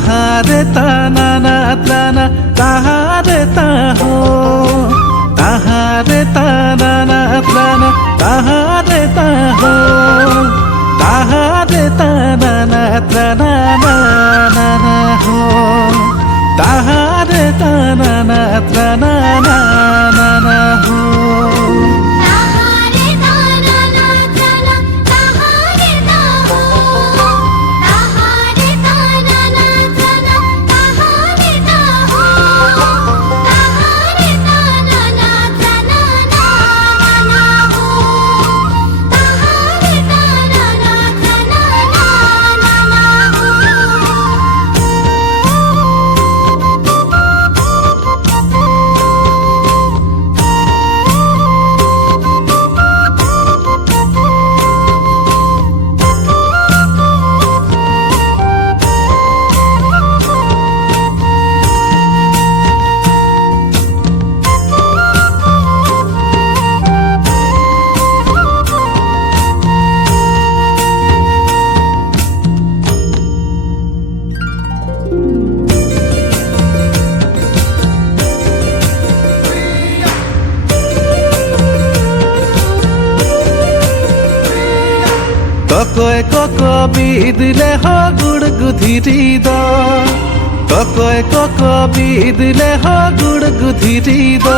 তাহারে তানা না তানা তাহারে তাহো তাহারে তানা না তানা তাহারে তাহো তাহারে তানা না তানা না না না হো তাহারে তানা না তানা না না না হো তকয় কক বিদিলে হ গুড় গুধিরি দ তকয় কক বিদিলে হ গুড় গুধিরি দ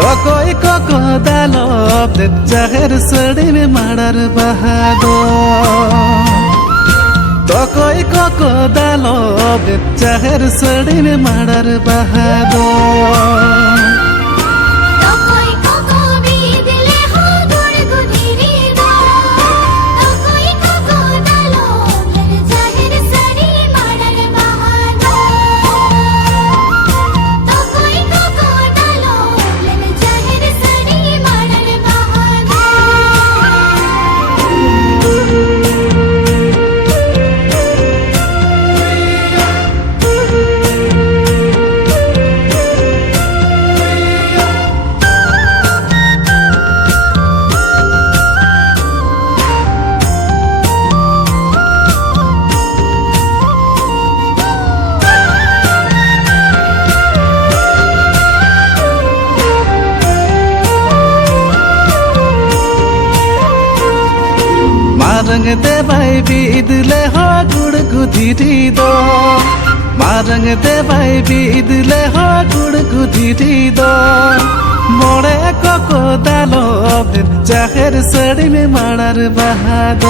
তকয় কক দাল চাহের সড়ির মাড়ার বাহাদ তকয় কক দাল চাহের সড়ির মাড়ার বাহাদ मारंग दे भाई बीदले हो गुड़ गुधिरी दो मारंग दे भाई बीदले हो गुड़ गुधिरी दो मोड़े कोको दालो चाहेर सड़ी में माड़ार बहादो